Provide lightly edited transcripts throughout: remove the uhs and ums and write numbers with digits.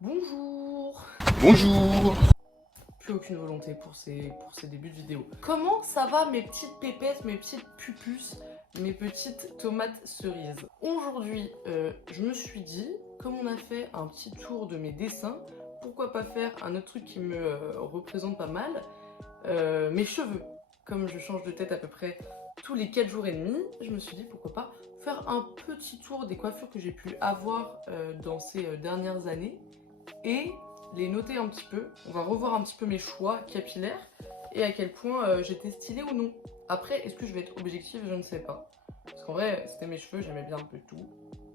Bonjour. Bonjour. Plus aucune volonté pour ces débuts de vidéo. Comment ça va mes petites pépettes, mes petites pupus, mes petites tomates cerises? Aujourd'hui, je me suis dit, comme on a fait un petit tour de mes dessins, pourquoi pas faire un autre truc qui me représente pas mal, mes cheveux. Comme je change de tête à peu près tous les 4 jours et demi, je me suis dit pourquoi pas faire un petit tour des coiffures que j'ai pu avoir dans ces dernières années et les noter un petit peu. On va revoir un petit peu mes choix capillaires et à quel point j'étais stylée ou non. Après, est-ce que je vais être objective? Je ne sais pas. Parce qu'en vrai, c'était mes cheveux, j'aimais bien un peu tout.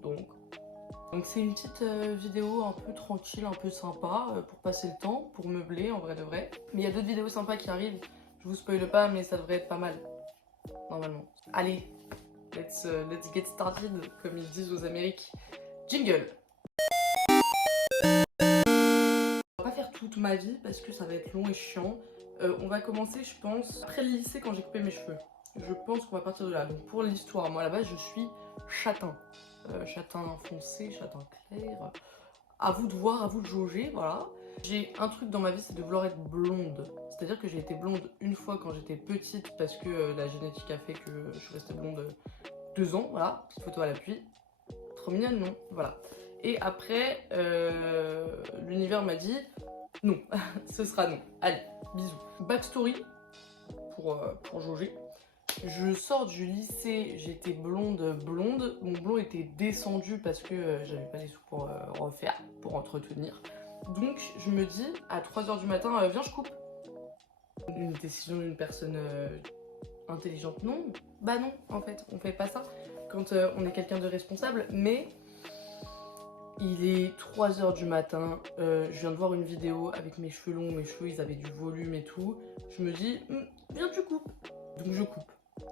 Donc c'est une petite vidéo un peu tranquille, un peu sympa pour passer le temps, pour meubler en vrai de vrai. Mais il y a d'autres vidéos sympas qui arrivent. Je vous spoile pas, mais ça devrait être pas mal, normalement. Allez, let's get started, comme ils disent aux Amériques. Jingle! On va pas faire toute ma vie parce que ça va être long et chiant. On va commencer, je pense, après le lycée quand j'ai coupé mes cheveux. Je pense qu'on va partir de là. Donc pour l'histoire, moi à la base je suis châtain. Châtain foncé, châtain clair. À vous de voir, à vous de jauger, voilà. J'ai un truc dans ma vie, c'est de vouloir être blonde. C'est-à-dire que j'ai été blonde une fois quand j'étais petite parce que la génétique a fait que je suis restée blonde 2 ans, voilà. Petite photo à l'appui. Trop mignonne, non? Voilà. Et après, l'univers m'a dit non, ce sera non. Allez, bisous. Backstory pour jauger. Je sors du lycée, j'étais blonde. Mon blond était descendu parce que j'avais pas les sous pour refaire, pour entretenir. Donc je me dis à 3 h du matin, viens je coupe. Une décision d'une personne intelligente, non? Bah non, en fait, on fait pas ça quand on est quelqu'un de responsable, mais il est 3 h du matin, je viens de voir une vidéo avec mes cheveux longs, mes cheveux ils avaient du volume et tout. Je me dis, viens tu coupes. Donc je coupe.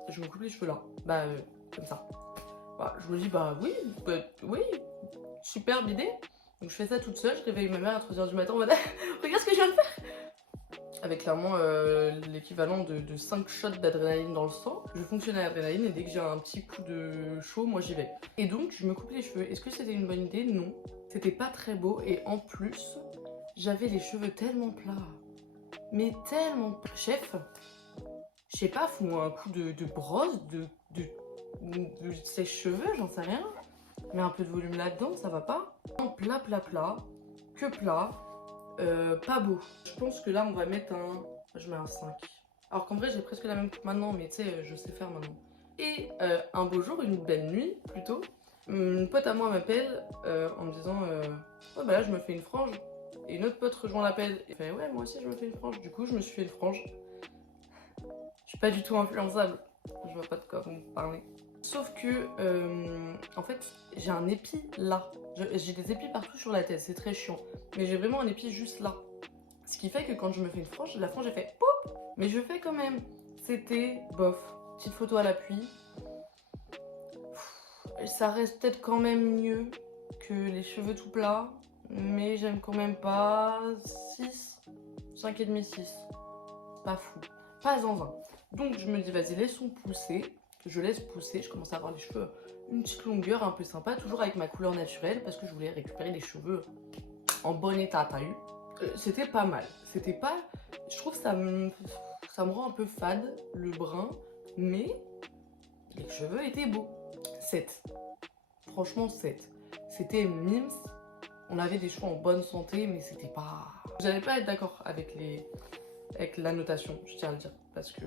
Je me coupe les cheveux là, comme ça. Bah, je me dis, oui, superbe idée. Donc je fais ça toute seule, je réveille ma mère à 3 h du matin en mode, regarde ce que je viens de faire. Avec clairement l'équivalent de 5 shots d'adrénaline dans le sang. Je fonctionne à l'adrénaline et dès que j'ai un petit coup de chaud, moi j'y vais. Et donc je me coupe les cheveux. Est-ce que c'était une bonne idée? Non. C'était pas très beau et en plus, j'avais les cheveux tellement plats. Mais tellement... Chef, je sais pas, fous-moi un coup de brosse, de sèche-cheveux, j'en sais rien. Mais un peu de volume là-dedans, ça va pas? Plat, que plat. Pas beau. Je pense que là, on va mettre un... Je mets un 5. Alors qu'en vrai, j'ai presque la même coupe maintenant, mais tu sais, je sais faire maintenant. Et un beau jour, une belle nuit, plutôt, une pote à moi m'appelle en me disant ouais, bah là, je me fais une frange. Et une autre pote rejoint l'appel et fait ouais, moi aussi, je me fais une frange. Du coup, je me suis fait une frange. Je suis pas du tout influençable. Je vois pas de quoi vous me parlez. Sauf que, en fait, j'ai un épi là. J'ai des épis partout sur la tête, c'est très chiant. Mais j'ai vraiment un épi juste là. Ce qui fait que quand je me fais une frange, la frange, j'ai fait poup. Mais je fais quand même. C'était bof. Petite photo à l'appui. Ça reste peut-être quand même mieux que les cheveux tout plats. Mais j'aime quand même pas 6, 5,5, 6. Pas fou. Pas zinzin. Donc je me dis, vas-y, laissons pousser. Je laisse pousser, je commence à avoir les cheveux une petite longueur un peu sympa, toujours avec ma couleur naturelle, parce que je voulais récupérer les cheveux en bon état, t'as eu. C'était pas mal. C'était pas... Je trouve que ça me rend un peu fade, le brun, mais les cheveux étaient beaux. 7. Franchement, 7. C'était mimes. On avait des cheveux en bonne santé, mais c'était pas... J'allais pas être d'accord avec la notation, je tiens à le dire, parce que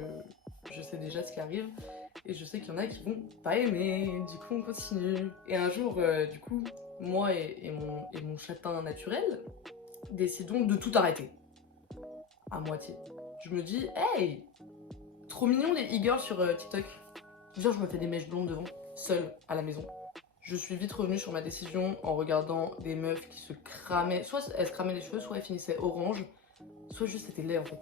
je sais déjà ce qui arrive et je sais qu'il y en a qui vont pas aimer, du coup on continue. Et un jour, du coup, moi et mon châtain naturel décidons de tout arrêter, à moitié. Je me dis, hey, trop mignon les e-girls sur TikTok. Viens, je me fais des mèches blondes devant, seule, à la maison. Je suis vite revenue sur ma décision en regardant des meufs qui se cramaient, soit elles se cramaient les cheveux, soit elles finissaient orange, soit juste c'était laid en fait.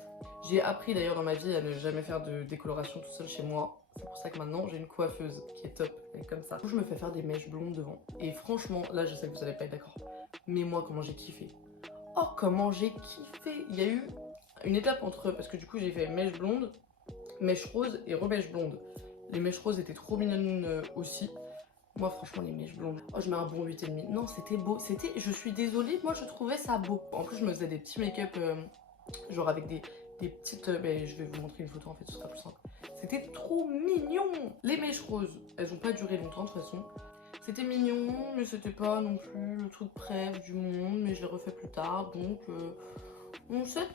J'ai appris d'ailleurs dans ma vie à ne jamais faire de décoloration tout seul chez moi. C'est pour ça que maintenant j'ai une coiffeuse qui est top, elle est comme ça. Je me fais faire des mèches blondes devant. Et franchement, là je sais que vous allez pas être d'accord. Mais moi comment j'ai kiffé. Oh comment j'ai kiffé. Il y a eu une étape entre, parce que du coup j'ai fait mèches blondes, mèches roses et remèches blondes. Les mèches roses étaient trop mignonnes aussi. Moi franchement les mèches blondes, oh je mets un bon 8,5. Non c'était beau, je suis désolée, moi je trouvais ça beau. En plus je me faisais des petits make-up genre avec des petites... ben, je vais vous montrer une photo en fait, ce sera plus simple. C'était trop mignon. Les mèches roses, elles ont pas duré longtemps de toute façon. C'était mignon, mais c'était pas non plus le truc préf du monde, mais je l'ai refait plus tard, donc... 7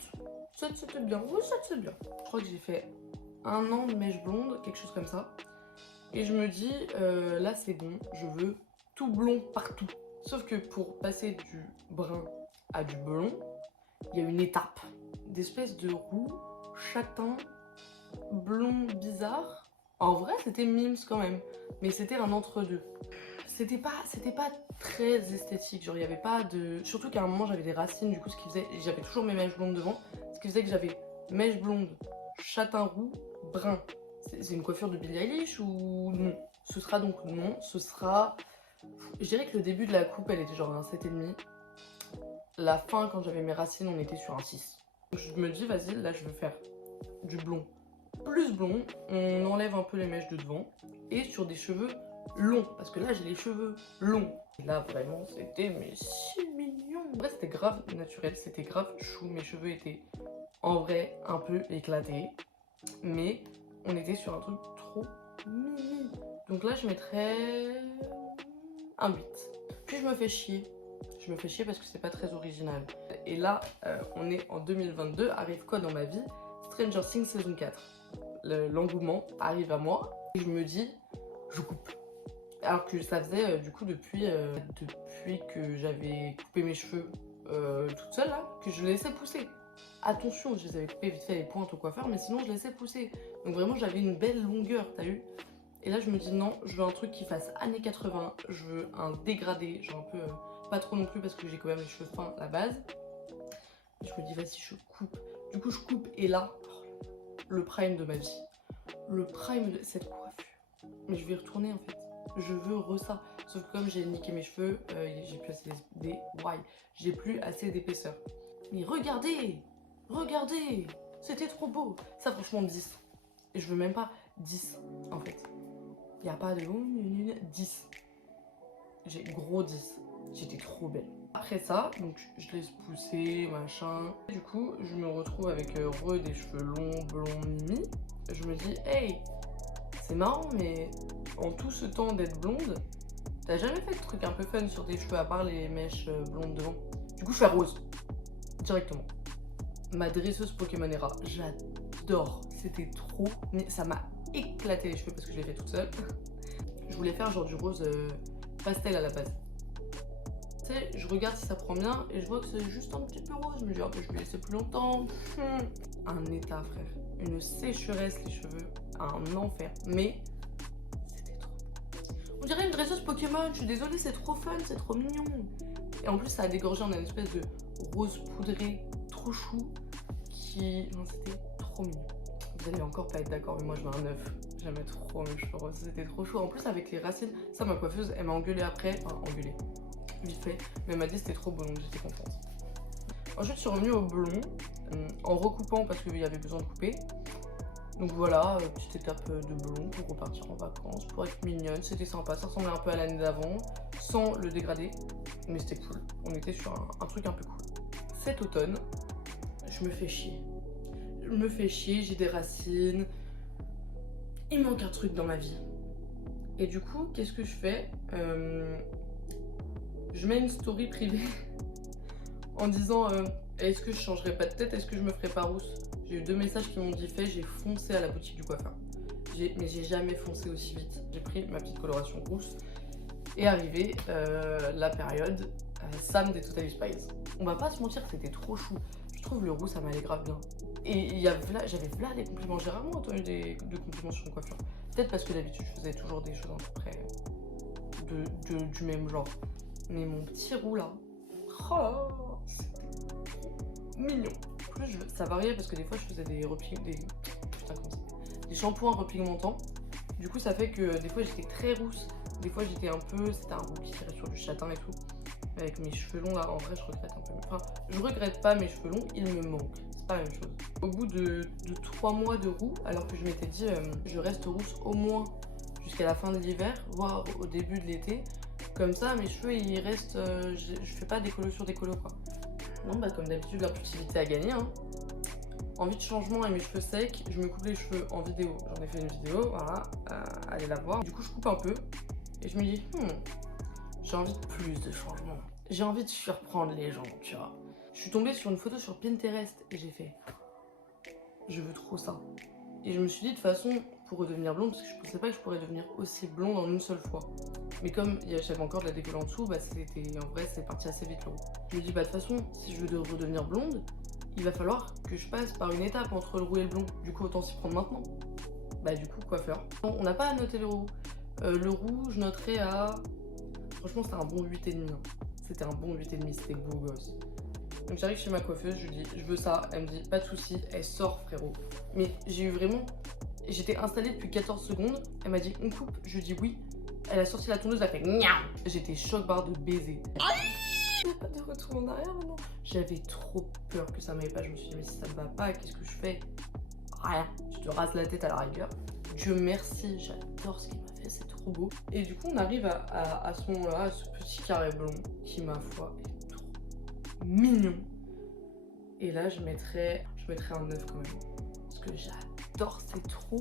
c'était bien, oui 7 c'est bien. Je crois que j'ai fait 1 an de mèches blondes, quelque chose comme ça. Et je me dis, là c'est bon, je veux tout blond partout. Sauf que pour passer du brun à du blond, il y a une étape. D'espèces de roux, châtain, blond bizarre. En vrai c'était mimes quand même, mais c'était un entre-deux. C'était pas très esthétique, genre il y avait pas de... Surtout qu'à un moment j'avais des racines, du coup ce qui faisait... J'avais toujours mes mèches blondes devant, ce qui faisait que j'avais mèches blondes, châtain roux, brun. C'est une coiffure de Billie Eilish ou non? Ce sera donc non, ce sera... Je dirais que le début de la coupe elle était genre un 7,5. La fin quand j'avais mes racines on était sur un 6. Donc je me dis vas-y là je veux faire du blond plus blond, on enlève un peu les mèches de devant et sur des cheveux longs parce que là j'ai les cheveux longs. Et là vraiment c'était mais si mignon. En vrai c'était grave naturel, c'était grave chou, mes cheveux étaient en vrai un peu éclatés mais on était sur un truc trop mignon. Donc là je mettrais un 8. Puis je me fais chier. Je me fais chier parce que c'est pas très original. Et là, on est en 2022, arrive quoi dans ma vie? Stranger Things saison 4. L'engouement arrive à moi et je me dis, je coupe. Alors que ça faisait du coup depuis que j'avais coupé mes cheveux toute seule là, que je les laissais pousser. Attention, je les avais coupés vite fait les pointes au coiffeur, mais sinon je les laissais pousser. Donc vraiment j'avais une belle longueur, t'as vu? Et là je me dis non, je veux un truc qui fasse années 80, je veux un dégradé, genre un peu... pas trop non plus parce que j'ai quand même les cheveux fins à la base. Et je me dis vas-y je coupe. Du coup je coupe et là, le prime de ma vie. Le prime de cette coiffure. Mais je vais y retourner en fait. Je veux ça. Sauf que comme j'ai niqué mes cheveux, j'ai plus assez j'ai plus assez d'épaisseur. Mais regardez, regardez, c'était trop beau. Ça franchement 10. Et je veux même pas 10 en fait. Il n'y a pas de 10. J'ai gros 10. J'étais trop belle. Après ça, donc je laisse pousser, machin. Du coup, je me retrouve avec des cheveux longs, blonds, mimi. Je me dis, hey, c'est marrant, mais en tout ce temps d'être blonde, t'as jamais fait de truc un peu fun sur tes cheveux à part les mèches blondes devant? Du coup, je fais rose. Directement. Ma dresseuse Pokémonera, j'adore. C'était trop... Mais ça m'a éclaté les cheveux parce que je l'ai fait toute seule. Je voulais faire genre du rose pastel à la base. Tu sais, je regarde si ça prend bien et je vois que c'est juste un petit peu rose. Je me dis, oh, je vais laisser plus longtemps. Un état, frère. Une sécheresse, les cheveux. Un enfer. Mais c'était trop beau. On dirait une dresseuse Pokémon. Je suis désolée, c'est trop fun, c'est trop mignon. Et en plus, ça a dégorgé en une espèce de rose poudré trop chou. Non, c'était trop mignon. Vous allez encore pas être d'accord, mais moi je mets un 9. J'aimais trop mes cheveux roses, c'était trop chaud. En plus, avec les racines, ça, ma coiffeuse, elle m'a engueulé après. Enfin, engueulé. Vite fait, mais elle m'a dit que c'était trop beau, donc j'étais contente. Ensuite, je suis revenue au blond en recoupant parce qu'il y avait besoin de couper. Donc voilà, petite étape de blond pour repartir en vacances, pour être mignonne. C'était sympa, ça ressemblait un peu à l'année d'avant, sans le dégrader, mais c'était cool. On était sur un truc un peu cool. Cet automne, je me fais chier. Je me fais chier, j'ai des racines. Il manque un truc dans ma vie. Et du coup, qu'est-ce que je fais? Je mets une story privée en disant est-ce que je changerai pas de tête, est-ce que je me ferai pas rousse? J'ai eu 2 messages qui m'ont dit fait, j'ai foncé à la boutique du coiffeur. Mais j'ai jamais foncé aussi vite. J'ai pris ma petite coloration rousse et arrivé la période Sam des Totally Spies. On va pas se mentir que c'était trop chou. Je trouve le roux ça m'allait grave bien. Et j'avais là des compliments. J'ai rarement entendu de compliments sur une coiffure. Peut-être parce que d'habitude je faisais toujours des choses à peu près du même genre. Mais mon petit roux là, oh, c'était trop mignon. En plus, ça variait parce que des fois je faisais des shampoings repigmentants. Du coup, ça fait que des fois j'étais très rousse, des fois j'étais c'était un roux qui tirait sur du châtain et tout. Avec mes cheveux longs là, en vrai, je regrette un peu. Enfin, je regrette pas mes cheveux longs, ils me manquent. C'est pas la même chose. Au bout de 3 mois de roux, alors que je m'étais dit je reste rousse au moins jusqu'à la fin de l'hiver, voire au début de l'été. Comme ça, mes cheveux, ils restent... je fais pas décollo sur décollo, quoi. Non, bah comme d'habitude, l'impulsivité a gagné, hein. Envie de changement et mes cheveux secs, je me coupe les cheveux en vidéo. J'en ai fait une vidéo, voilà, allez la voir. Du coup, je coupe un peu et je me dis, j'ai envie de plus de changement. J'ai envie de surprendre les gens, tu vois. Je suis tombée sur une photo sur Pinterest et j'ai fait, je veux trop ça. Et je me suis dit, de toute façon, pour redevenir blonde, parce que je pensais pas que je pourrais devenir aussi blonde en une seule fois. Mais comme j'avais encore de la décolle en dessous, bah en vrai, c'est parti assez vite le roux. Je me dis, bah de toute façon, si je veux redevenir blonde, il va falloir que je passe par une étape entre le roux et le blond. Du coup, autant s'y prendre maintenant. Bah du coup, coiffeur. On n'a pas à noter le roux. Le roux, je noterais à... Franchement, c'était un bon 8,5. Hein. C'était un bon 8,5, c'était beau gosse. Donc j'arrive chez ma coiffeuse, je lui dis, je veux ça. Elle me dit, pas de souci, elle sort frérot. Mais j'ai eu vraiment... J'étais installée depuis 14 secondes. Elle m'a dit, on coupe. Je dis oui. Elle a sorti la tondeuse, elle a fait gnaou. J'étais choc-barre de baiser. Pas de retour en arrière maintenant. J'avais trop peur que ça m'aille pas. Je me suis dit, mais si ça me va pas, qu'est-ce que je fais? Rien. Je te rase la tête à la rigueur. Dieu merci, j'adore ce qu'il m'a fait, c'est trop beau. Et du coup, on arrive à ce moment-là, à ce petit carré blond qui, ma foi, est trop mignon. Et là, je mettrais un 9 quand même. Parce que j'adore, c'est trop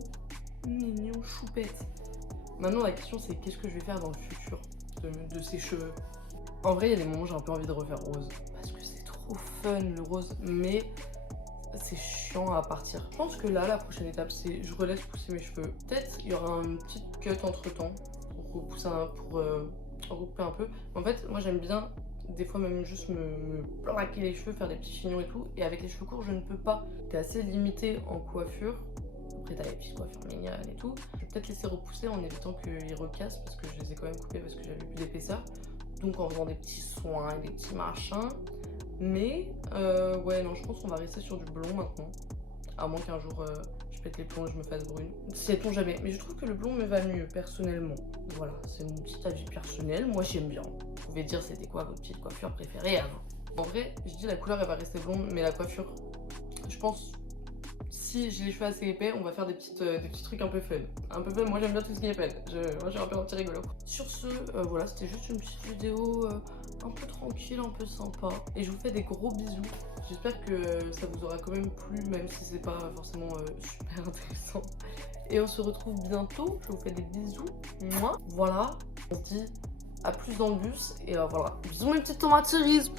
mignon, choupette. Maintenant, la question, c'est qu'est-ce que je vais faire dans le futur de ces cheveux? En vrai, il y a des moments où j'ai un peu envie de refaire rose. Parce que c'est trop fun, le rose. Mais c'est chiant à partir. Je pense que là, la prochaine étape, c'est je relaisse pousser mes cheveux. Peut-être il y aura une petite cut entre temps pour repousser recouper un peu. En fait, moi j'aime bien des fois même juste me plaquer les cheveux, faire des petits chignons et tout. Et avec les cheveux courts, je ne peux pas. T'es assez limité en coiffure. Après, t'as les petites coiffures mignonnes et tout. Je vais peut-être laisser repousser en évitant qu'ils recassent parce que je les ai quand même coupés parce que j'avais plus d'épaisseur. Donc en faisant des petits soins et des petits machins. Mais ouais, non, je pense qu'on va rester sur du blond maintenant. À moins qu'un jour je pète les plombs et je me fasse brune. Sait-on jamais. Mais je trouve que le blond me va mieux personnellement. Voilà, c'est mon petit avis personnel. Moi j'aime bien. Vous pouvez dire c'était quoi votre petite coiffure préférée avant. En vrai, je dis la couleur elle va rester blonde, mais la coiffure, je pense, si j'ai les cheveux assez épais, on va faire des petits trucs un peu fun. Un peu fun, moi j'aime bien tout ce qui est fun. Moi j'ai un peu un petit rigolo. Sur ce, voilà, c'était juste une petite vidéo un peu tranquille, un peu sympa. Et je vous fais des gros bisous. J'espère que ça vous aura quand même plu, même si c'est pas forcément super intéressant. Et on se retrouve bientôt. Je vous fais des bisous. Moi, voilà. On se dit à plus dans le bus. Et voilà. Bisous mes petites tomates cerises.